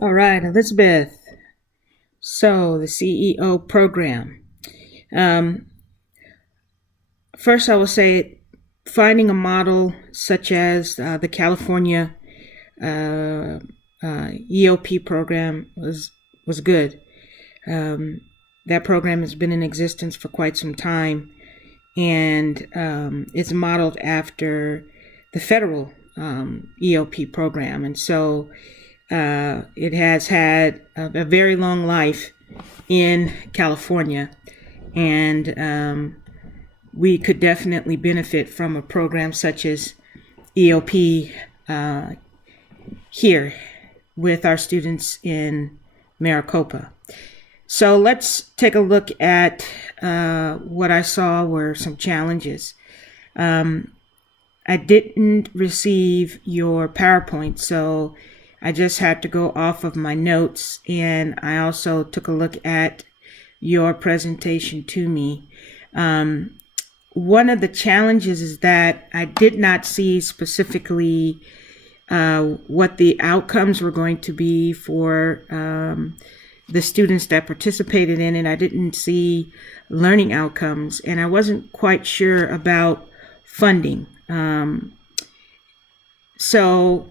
All right, Elizabeth. So, the CEO program. Um, First, I will say finding a model such as the California uh, EOP program was good. That program has been in existence for quite some time, and it's modeled after the federal EOP program. And so it has had a very long life in California, and we could definitely benefit from a program such as EOP here with our students in Maricopa. So let's take a look at what I saw were some challenges. I didn't receive your PowerPoint, so I just had to go off of my notes, and I also took a look at your presentation to me. One of the challenges is that I did not see specifically what the outcomes were going to be for the students that participated in it. I didn't see learning outcomes, and I wasn't quite sure about funding. So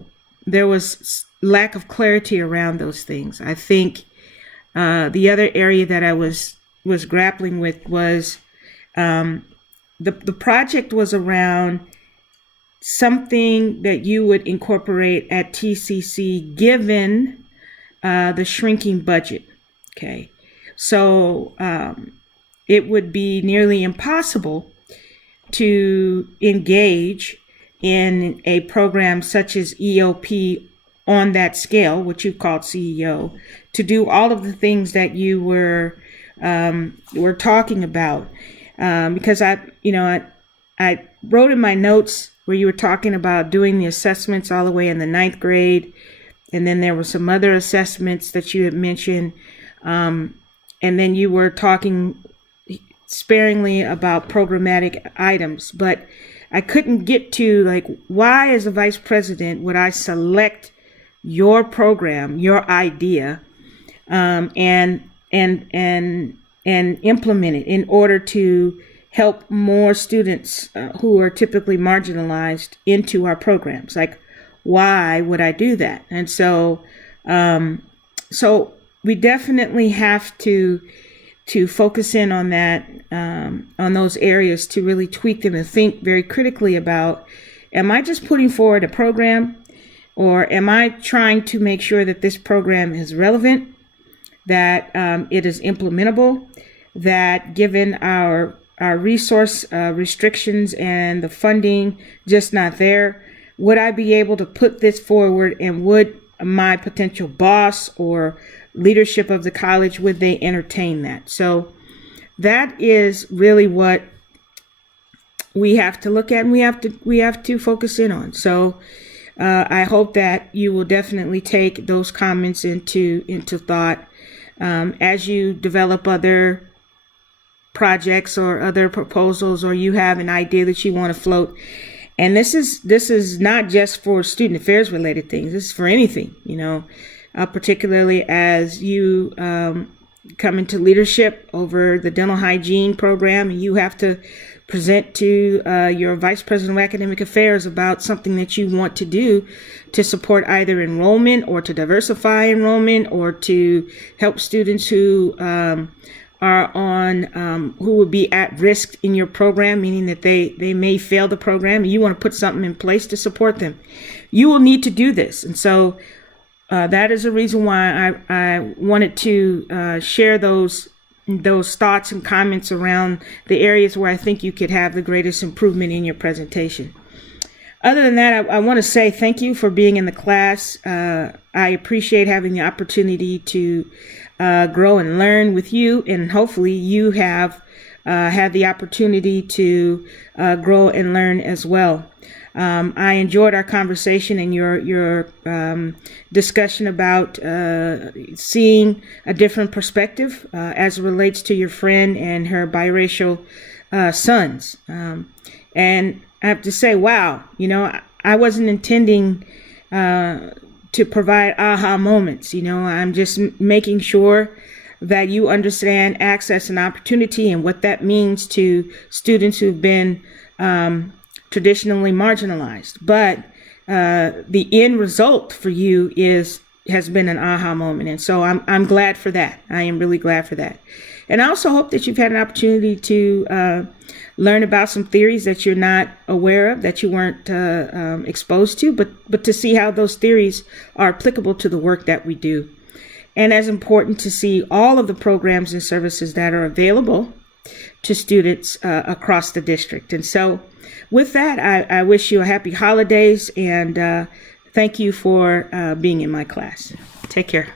there was lack of clarity around those things. I think the other area that I was grappling with was the project was around something that you would incorporate at TCC given the shrinking budget. Okay, so it would be nearly impossible to engage in a program such as EOP on that scale, which you called CEO, to do all of the things that you were talking about. Because I wrote in my notes where you were talking about doing the assessments all the way in the 9th grade, and then there were some other assessments that you had mentioned, and then you were talking sparingly about programmatic items, but I couldn't get to why as a vice president would I select your program, your idea, and implement it in order to help more students who are typically marginalized into our programs. Why would I do that? And so we definitely have to focus in on that, on those areas, to really tweak them and think very critically about, am I just putting forward a program, or am I trying to make sure that this program is relevant, that it is implementable, that given our resource restrictions and the funding just not there, would I be able to put this forward, and would my potential boss or leadership of the college, would they entertain that? So that is really what we have to look at, and we have to focus in on. So I hope that you will definitely take those comments into thought as you develop other projects or other proposals, or you have an idea that you want to float. And this is not just for student affairs related things. This is for anything, particularly as you come into leadership over the dental hygiene program, and you have to present to your vice president of academic affairs about something that you want to do to support either enrollment, or to diversify enrollment, or to help students who are on who would be at risk in your program, meaning that they may fail the program, and you want to put something in place to support them. You will need to do this. And so that is a reason why I wanted to share those thoughts and comments around the areas where I think you could have the greatest improvement in your presentation. Other than that, I want to say thank you for being in the class. I appreciate having the opportunity to grow and learn with you, and hopefully you have had the opportunity to grow and learn as well. I enjoyed our conversation and your discussion about seeing a different perspective as it relates to your friend and her biracial sons. And I have to say, wow, I wasn't intending to provide aha moments. I'm just making sure that you understand access and opportunity and what that means to students who've been traditionally marginalized. But the end result for you has been an aha moment. And so I'm glad for that. I am really glad for that. And I also hope that you've had an opportunity to learn about some theories that you're not aware of, that you weren't exposed to, but to see how those theories are applicable to the work that we do. And as important, to see all of the programs and services that are available to students across the district. And so with that, I wish you a happy holidays, and thank you for being in my class. Take care.